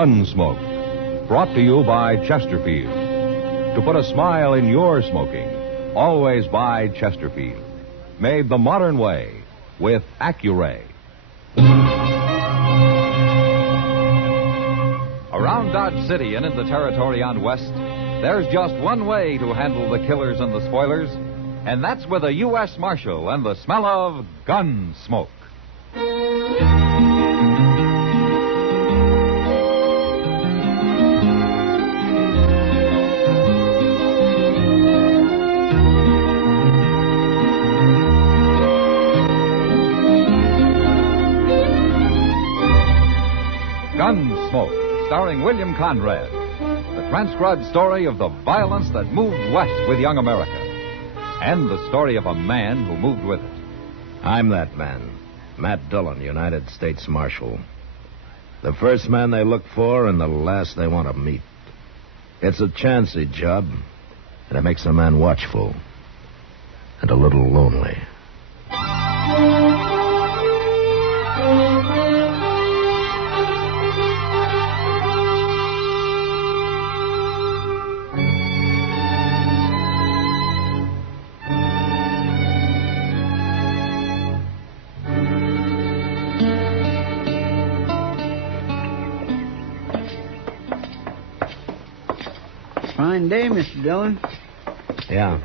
Gunsmoke, brought to you by Chesterfield. To put a smile in your smoking, always buy Chesterfield. Made the modern way with Accuray. Around Dodge City and in the territory on West, there's just one way to handle the killers and the spoilers, and that's with a U.S. Marshal and the smell of Gunsmoke. Gunsmoke, starring William Conrad. The transcribed story of the violence that moved west with young America. And the story of a man who moved with it. I'm that man, Matt Dillon, United States Marshal. The first man they look for and the last they want to meet. It's a chancy job, and it makes a man watchful and a little lonely. Fine day, Mr. Dillon. Yeah.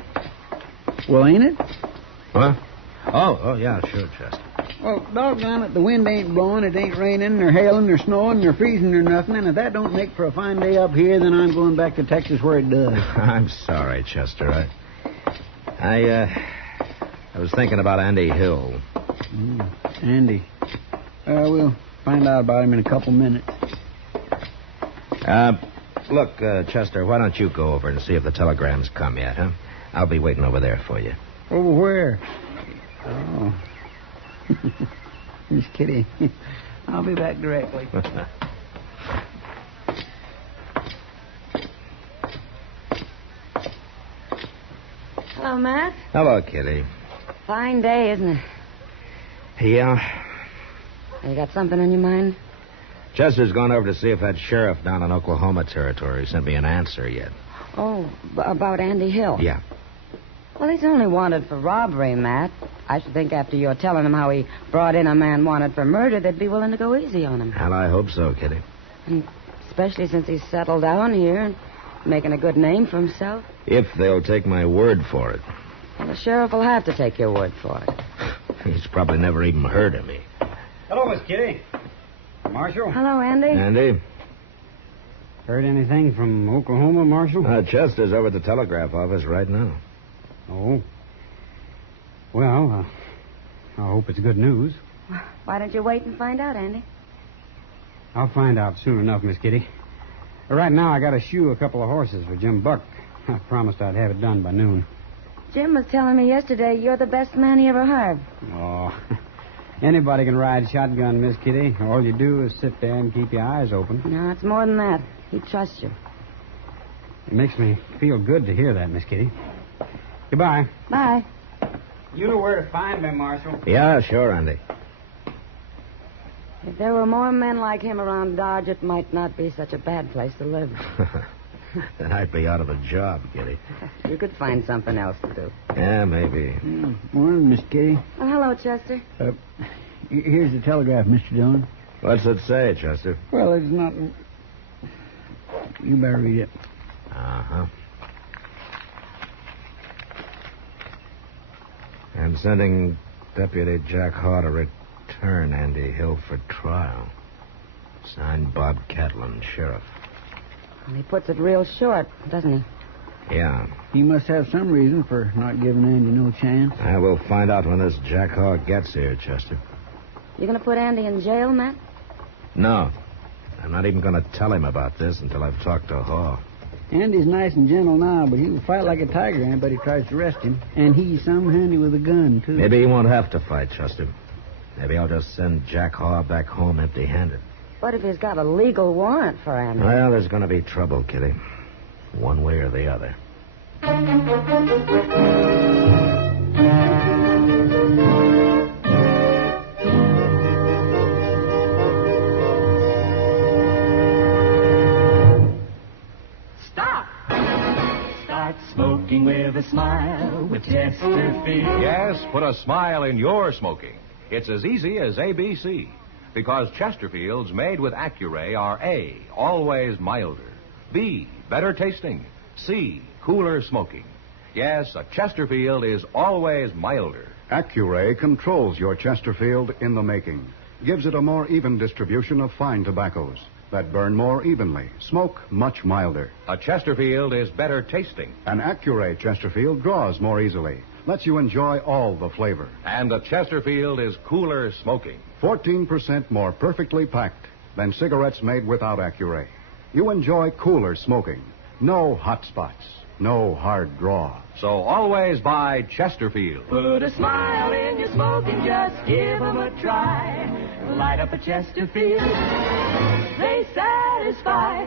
Well, ain't it? What? Oh, yeah, sure, Chester. Well, doggone it, the wind ain't blowing, it ain't raining, nor hailing, nor snowing, nor freezing, nor nothing, and if that don't make for a fine day up here, then I'm going back to Texas where it does. I'm sorry, Chester. I was thinking about Andy Hill. Andy. We'll find out about him in a couple minutes. Look, Chester, why don't you go over and see if the telegram's come yet, huh? I'll be waiting over there for you. Over where? Oh. Miss Kitty. I'll be back directly. Hello, Matt. Hello, Kitty. Fine day, isn't it? Yeah. You got something on your mind? Chester's gone over to see if that sheriff down in Oklahoma Territory sent me an answer yet. Oh, about Andy Hill? Yeah. Well, he's only wanted for robbery, Matt. I should think after you're telling him how he brought in a man wanted for murder, they'd be willing to go easy on him. Well, I hope so, Kitty. And especially since he's settled down here and making a good name for himself. If they'll take my word for it. Well, the sheriff will have to take your word for it. He's probably never even heard of me. Hello, Miss Kitty. Marshal? Hello, Andy. Andy? Heard anything from Oklahoma, Marshal? Chester's over at the telegraph office right now. Oh. Well, I hope it's good news. Why don't you wait and find out, Andy? I'll find out soon enough, Miss Kitty. Right now, I got to shoe a couple of horses for Jim Buck. I promised I'd have it done by noon. Jim was telling me yesterday you're the best man he ever hired. Oh, anybody can ride shotgun, Miss Kitty. All you do is sit there and keep your eyes open. No, it's more than that. He trusts you. It makes me feel good to hear that, Miss Kitty. Goodbye. Bye. You know where to find me, Marshal. Yeah, sure, Andy. If there were more men like him around Dodge, it might not be such a bad place to live. Then I'd be out of a job, Kitty. You could find something else to do. Yeah, maybe. Morning, Miss Kitty. Oh, hello, Chester. Here's the telegraph, Mr. Dillon. What's it say, Chester? Well, it's not... You better read it. Uh-huh. I'm sending Deputy Jack Harte to return Andy Hill for trial. Signed Bob Catlin, Sheriff. Well, he puts it real short, doesn't he? Yeah. He must have some reason for not giving Andy no chance. I will find out when this Jack Harte gets here, Chester. You going to put Andy in jail, Matt? No. I'm not even going to tell him about this until I've talked to Haw. Andy's nice and gentle now, but he'll fight like a tiger if anybody tries to arrest him. And he's some handy with a gun, too. Maybe he won't have to fight, Chester. Maybe I'll just send Jack Haw back home empty-handed. What if he's got a legal warrant for Andy? Well, there's going to be trouble, Kitty. One way or the other. Smoking with a smile with Chesterfield. Yes, put a smile in your smoking. It's as easy as ABC. Because Chesterfields made with Accuray are A, always milder. B, better tasting. C, cooler smoking. Yes, a Chesterfield is always milder. Accuray controls your Chesterfield in the making. Gives it a more even distribution of fine tobaccos that burn more evenly, smoke much milder. A Chesterfield is better tasting. An Accuray Chesterfield draws more easily, lets you enjoy all the flavor. And a Chesterfield is cooler smoking. 14% more perfectly packed than cigarettes made without Accuray. You enjoy cooler smoking. No hot spots. No hard draw. So always buy Chesterfield. Put a smile in your smoking, just give 'em a try. Light up a Chesterfield, they satisfy.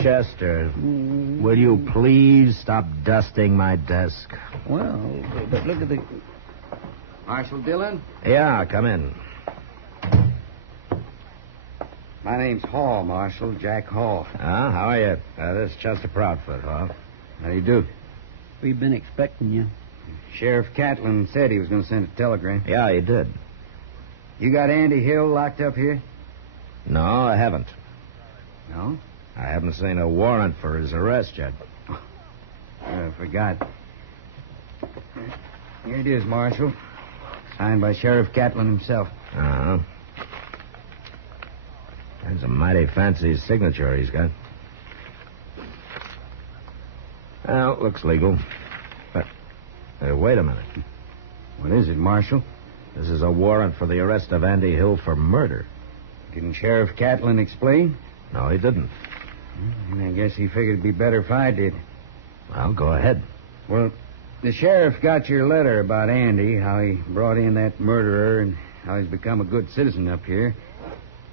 Chester, will you please stop dusting my desk? Well, but look at the... Marshal Dillon? Yeah, come in. My name's Hall, Marshal. Jack Hall. How are you? This is Chester Proudfoot, huh? How do you do? We've been expecting you. Sheriff Catlin said he was going to send a telegram. Yeah, he did. You got Andy Hill locked up here? No, I haven't. No? I haven't seen a warrant for his arrest yet. I forgot. Here it is, Marshal. Signed by Sheriff Catlin himself. Uh-huh. That's a mighty fancy signature he's got. Well, it looks legal. But, wait a minute. What is it, Marshal? This is a warrant for the arrest of Andy Hill for murder. Didn't Sheriff Catlin explain? No, he didn't. I guess he figured it'd be better if I did. Well, go ahead. Well, the sheriff got your letter about Andy, how he brought in that murderer and how he's become a good citizen up here.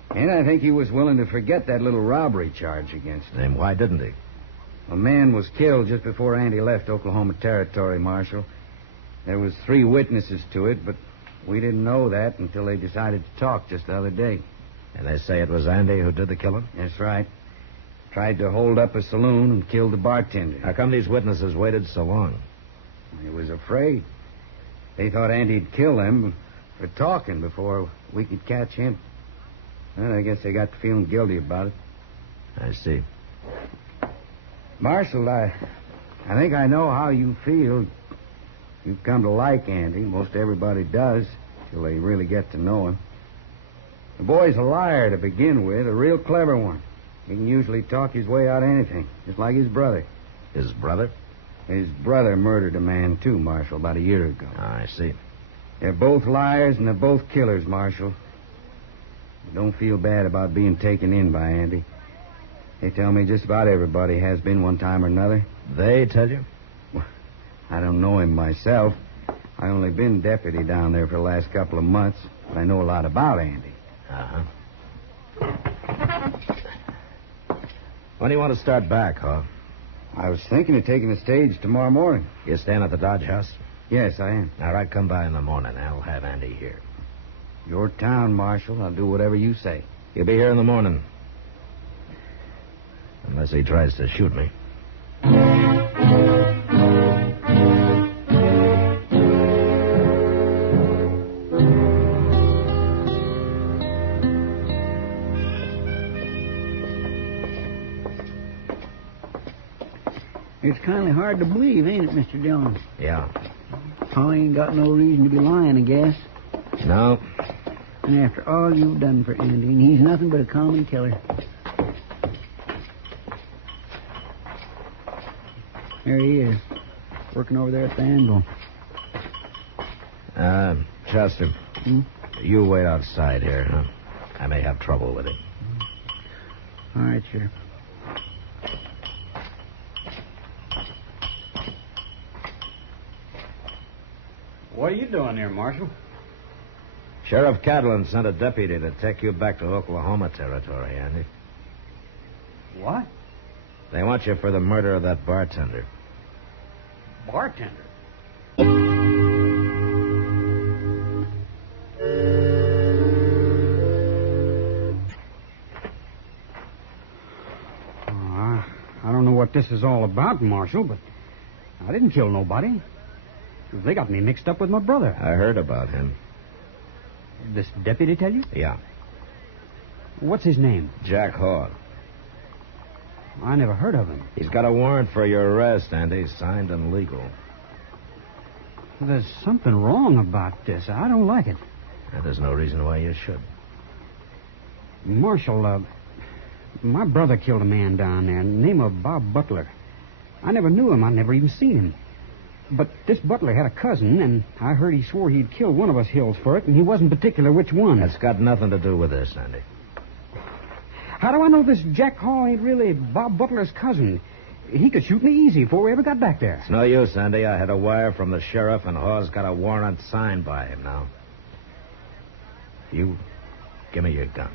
And I think he was willing to forget that little robbery charge against him. And why didn't he? A man was killed just before Andy left Oklahoma Territory, Marshal. There was 3 witnesses to it, but we didn't know that until they decided to talk just the other day. And they say it was Andy who did the killing? That's right. Tried to hold up a saloon and killed the bartender. How come these witnesses waited so long? They was afraid. They thought Andy'd kill them for talking before we could catch him. Well, I guess they got to feeling guilty about it. I see. Marshal, I think I know how you feel. You've come to like Andy. Most everybody does, till they really get to know him. The boy's a liar to begin with, a real clever one. He can usually talk his way out of anything, just like his brother. His brother? His brother murdered a man, too, Marshal, about a year ago. I see. They're both liars and they're both killers, Marshal. Don't feel bad about being taken in by Andy. They tell me just about everybody has been one time or another. They tell you? Well, I don't know him myself. I only been deputy down there for the last couple of months, but I know a lot about Andy. Uh-huh. When do you want to start back, huh? I was thinking of taking the stage tomorrow morning. You staying at the Dodge House? Yes, I am. All right, come by in the morning. I'll have Andy here. Your town, Marshal. I'll do whatever you say. He'll be here in the morning. Unless he tries to shoot me. It's kind of hard to believe, ain't it, Mr. Dillon? Yeah. Pa ain't got no reason to be lying, I guess. No. And after all you've done for Andy, and he's nothing but a common killer. There he is, working over there at the anvil. Chester, you wait outside here, huh? I may have trouble with him. All right, Sheriff. What are you doing there, Marshal? Sheriff Catlin sent a deputy to take you back to Oklahoma territory, Andy. What? They want you for the murder of that bartender. Bartender? I don't know what this is all about, Marshal, but I didn't kill nobody. They got me mixed up with my brother. I heard about him. This deputy tell you? Yeah. What's his name? Jack Harte. I never heard of him. He's got a warrant for your arrest, Andy, signed and legal. There's something wrong about this. I don't like it. There's no reason why you should. Marshal, my brother killed a man down there, name of Bob Butler. I never knew him. I never even seen him. But this Butler had a cousin, and I heard he swore he'd kill one of us Hills for it, and he wasn't particular which one. That's got nothing to do with this, Andy. How do I know this Jack Hall ain't really Bob Butler's cousin? He could shoot me easy before we ever got back there. It's no use, Andy. I had a wire from the sheriff, and Hall's got a warrant signed by him now. You give me your gun.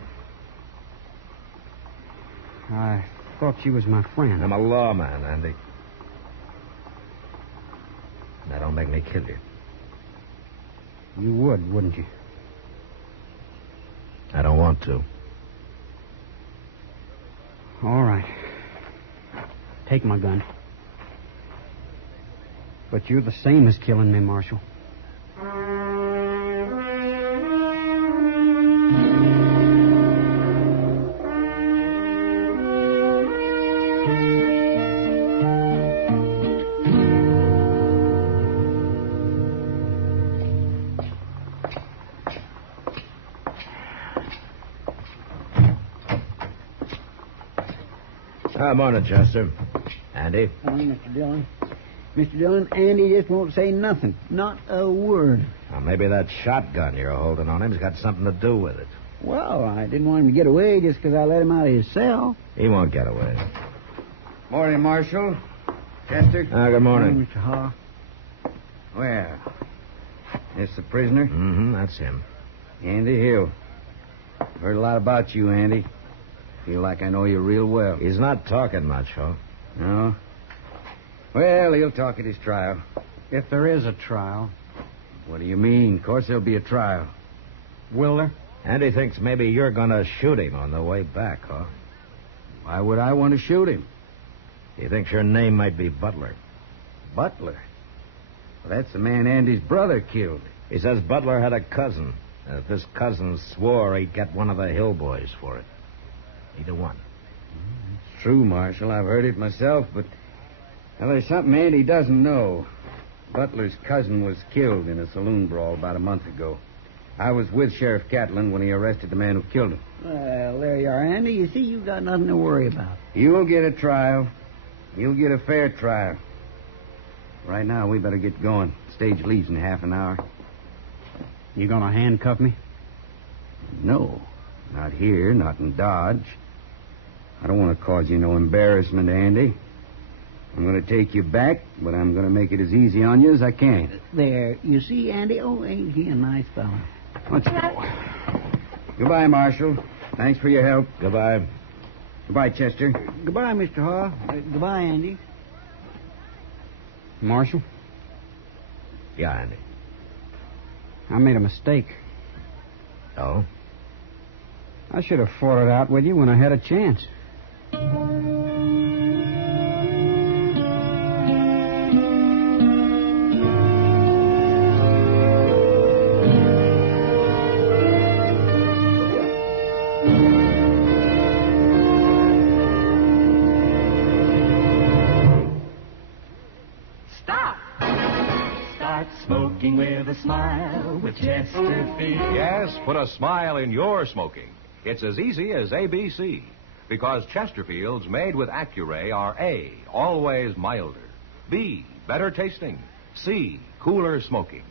I thought you was my friend. I'm a lawman, Andy. That don't make me kill you. You would, wouldn't you? I don't want to. All right. Take my gun. But you're the same as killing me, Marshal. Morning, Chester. Andy? Morning, Mr. Dillon. Mr. Dillon, Andy just won't say nothing. Not a word. Well, maybe that shotgun you're holding on him's got something to do with it. Well, I didn't want him to get away just because I let him out of his cell. He won't get away. Morning, Marshal. Chester. Good morning. Mr. Haw. Well, this the prisoner? Mm-hmm, that's him. Andy Hill. Heard a lot about you, Andy. Feel like I know you real well. He's not talking much, huh? No? Well, he'll talk at his trial. If there is a trial. What do you mean? Of course there'll be a trial. Will there? Andy thinks maybe you're going to shoot him on the way back, huh? Why would I want to shoot him? He thinks your name might be Butler. Butler? Well, that's the man Andy's brother killed. He says Butler had a cousin. And if this cousin swore he'd get one of the Hill boys for it. Either one. It's true, Marshal. I've heard it myself, but well, there's something Andy doesn't know. Butler's cousin was killed in a saloon brawl about a month ago. I was with Sheriff Catlin when he arrested the man who killed him. Well, there you are, Andy. You see, you've got nothing to worry about. You'll get a trial. You'll get a fair trial. Right now, we better get going. Stage leaves in half an hour. You gonna handcuff me? No. Not here, not in Dodge. I don't want to cause you no embarrassment, Andy. I'm going to take you back, but I'm going to make it as easy on you as I can. There. You see, Andy? Oh, ain't he a nice fellow? Let's go. Goodbye, Marshal. Thanks for your help. Goodbye. Goodbye, Chester. Goodbye, Mr. Haw. Goodbye, Andy. Marshal, Yeah, Andy. I made a mistake. Oh? I should have fought it out with you when I had a chance. Stop! Start smoking with a smile with Chesterfield. Yes, put a smile in your smoking. It's as easy as ABC. Because Chesterfields made with Accuray are A, always milder. B, better tasting. C, cooler smoking.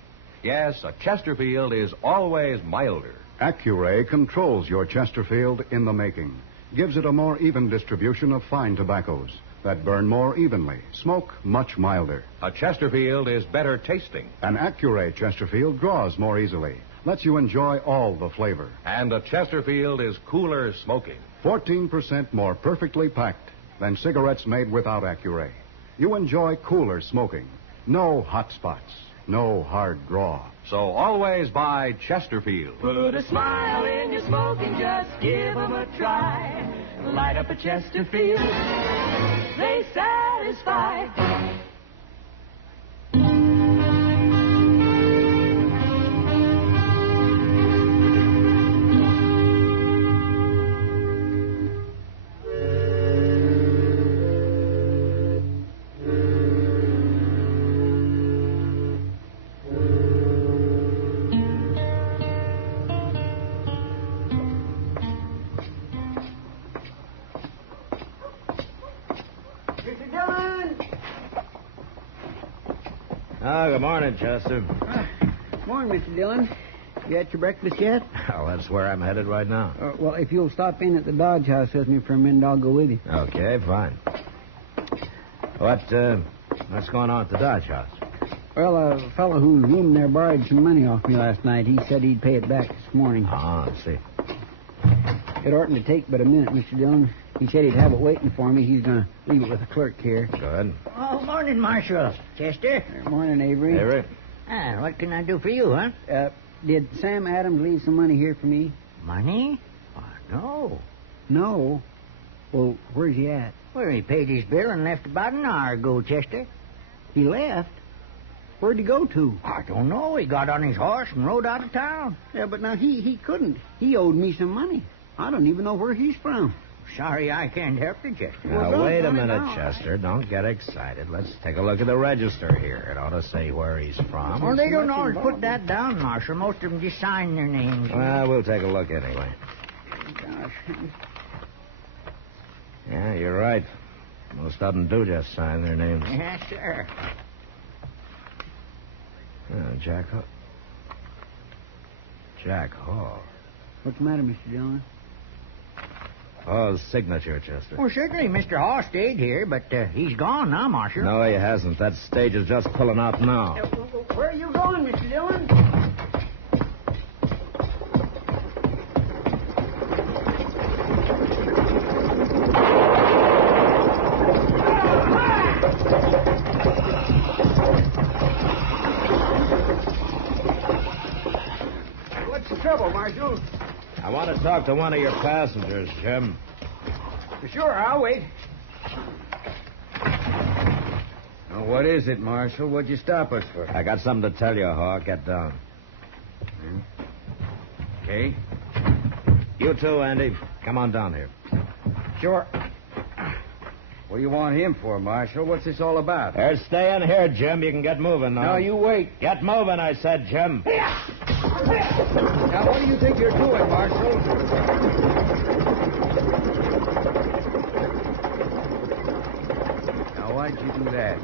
Yes, a Chesterfield is always milder. Accuray controls your Chesterfield in the making. gives it a more even distribution of fine tobaccos that burn more evenly, smoke much milder. A Chesterfield is better tasting. An Accuray Chesterfield draws more easily, lets you enjoy all the flavor. And a Chesterfield is cooler smoking. 14% more perfectly packed than cigarettes made without Accuray. You enjoy cooler smoking. No hot spots. No hard draw. So always buy Chesterfield. Put a smile in your smoking, just give 'em a try. Light up a Chesterfield, they satisfy. Oh, good morning, Chester. Morning, Mr. Dillon. You had your breakfast yet? Well, that's where I'm headed right now. Well, if you'll stop in at the Dodge House with me for a minute, I'll go with you. Okay, fine. What's going on at the Dodge House? Well, a fellow whose room there borrowed some money off me last night. He said he'd pay it back this morning. Ah, I see. It oughtn't to take but a minute, Mr. Dillon. He said he'd have it waiting for me. He's going to leave it with the clerk here. Good. Oh, morning, Marshal. Chester. Morning, Avery. Avery? Ah, what can I do for you, huh? Did Sam Adams leave some money here for me? Money? Oh, no. No. Well, where's he at? Well, he paid his bill and left about an hour ago, Chester. He left? Where'd he go to? I don't know. He got on his horse and rode out of town. Yeah, but now he couldn't. He owed me some money. I don't even know where he's from. Sorry I can't help you, Chester. Now, don't wait a tell me minute, now. Chester. Don't get excited. Let's take a look at the register here. It ought to say where he's from. Well, they don't always put that down, Marshal. Most of them just sign their names. Well, we'll take a look anyway. Gosh. Yeah, you're right. Most of them do just sign their names. Yes, sir. Jack Hall. What's the matter, Mr. Dillon? Hall's signature, Chester. Well, certainly Mr. Hall stayed here, but he's gone now, Marshal. No, he hasn't. That stage is just pulling out now. Where are you going, Mr. Dillon? What's the trouble, Marshal? I want to talk to one of your passengers, Jim. Sure, I'll wait. Now, what is it, Marshal? What'd you stop us for? I got something to tell you, Hawk. Get down. Okay. You too, Andy. Come on down here. Sure. What do you want him for, Marshal? What's this all about? Stay in here, Jim. You can get moving now. No, you wait. Get moving, I said, Jim. Now, what do you think you're doing, Marshal? Now, why'd you do that?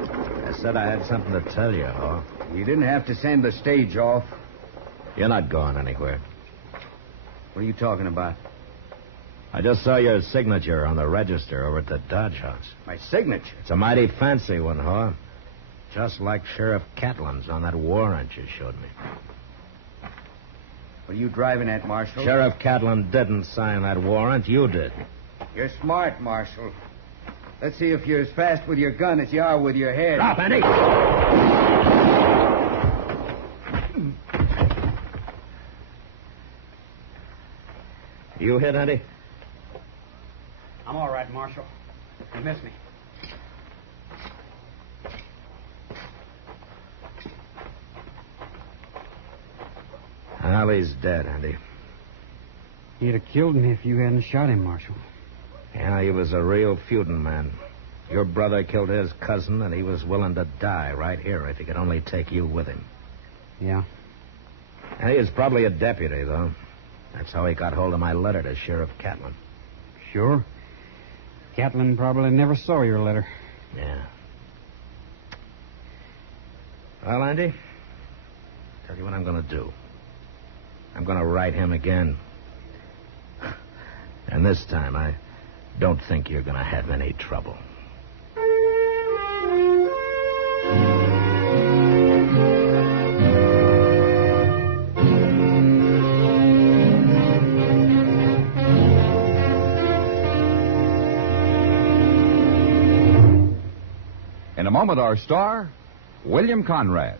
I said I had something to tell you, Hawk. You didn't have to send the stage off. You're not going anywhere. What are you talking about? I just saw your signature on the register over at the Dodge House. My signature? It's a mighty fancy one, Hawk. Just like Sheriff Catlin's on that warrant you showed me. What are you driving at, Marshal? Sheriff Catlin didn't sign that warrant. You did. You're smart, Marshal. Let's see if you're as fast with your gun as you are with your head. Drop, Andy! You hit, Andy? I'm all right, Marshal. You missed me. Well, he's dead, Andy. He'd have killed me if you hadn't shot him, Marshal. Yeah, he was a real feuding man. Your brother killed his cousin, and he was willing to die right here if he could only take you with him. Yeah. And he was probably a deputy, though. That's how he got hold of my letter to Sheriff Catlin. Sure. Catlin probably never saw your letter. Yeah. Well, Andy, tell you what I'm going to do. I'm going to write him again. And this time, don't think you're going to have any trouble. In a moment, our star, William Conrad.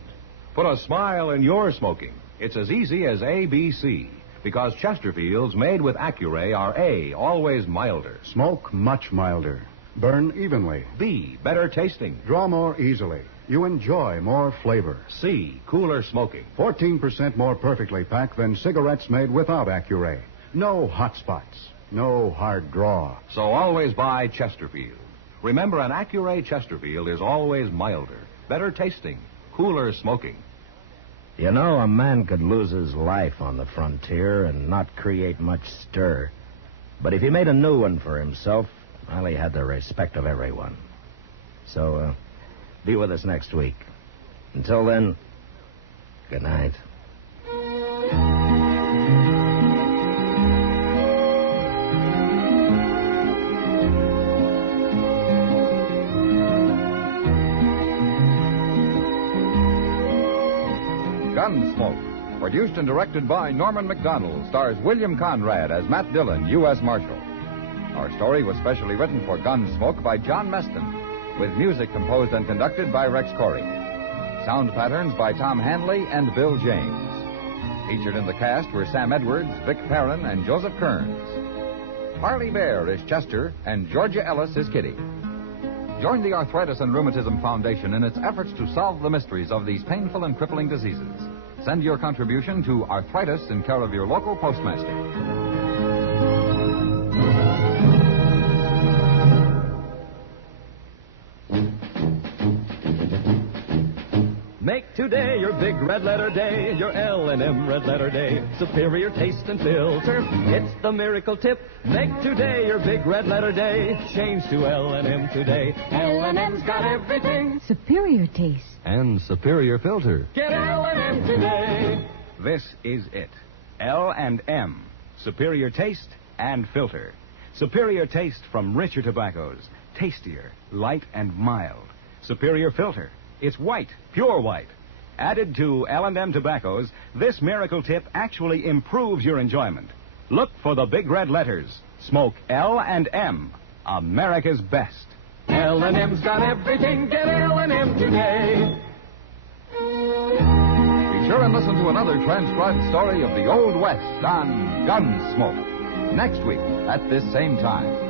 Put a smile in your smoking. It's as easy as ABC, because Chesterfields made with Accuray are A, always milder. Smoke much milder. Burn evenly. B, better tasting. Draw more easily. You enjoy more flavor. C, cooler smoking. 14% more perfectly packed than cigarettes made without Accuray. No hot spots. No hard draw. So always buy Chesterfield. Remember, an Accuray Chesterfield is always milder, better tasting, cooler smoking. You know, a man could lose his life on the frontier and not create much stir. But if he made a new one for himself, well, he had the respect of everyone. So, be with us next week. Until then, good night. Gunsmoke, produced and directed by Norman Macdonnell, stars William Conrad as Matt Dillon, U.S. Marshal. Our story was specially written for Gunsmoke by John Meston, with music composed and conducted by Rex Corey. Sound patterns by Tom Hanley and Bill James. Featured in the cast were Sam Edwards, Vic Perrin, and Joseph Kearns. Harley Bear is Chester, and Georgia Ellis is Kitty. Join the Arthritis and Rheumatism Foundation in its efforts to solve the mysteries of these painful and crippling diseases. Send your contribution to Arthritis in care of your local postmaster. Make today your big red letter day, your L&M red letter day. Superior taste and filter, it's the miracle tip. Make today your big red letter day. Change to L&M today. L&M's got everything. Superior taste. And superior filter. Get L&M today. This is it. L&M. Superior taste and filter. Superior taste from richer tobaccos. Tastier, light and mild. Superior filter. It's white, pure white. Added to L&M tobaccos, this miracle tip actually improves your enjoyment. Look for the big red letters. Smoke L&M, America's best. L&M's got everything. Get L&M today. Be sure and listen to another transcribed story of the Old West on Gunsmoke next week at this same time.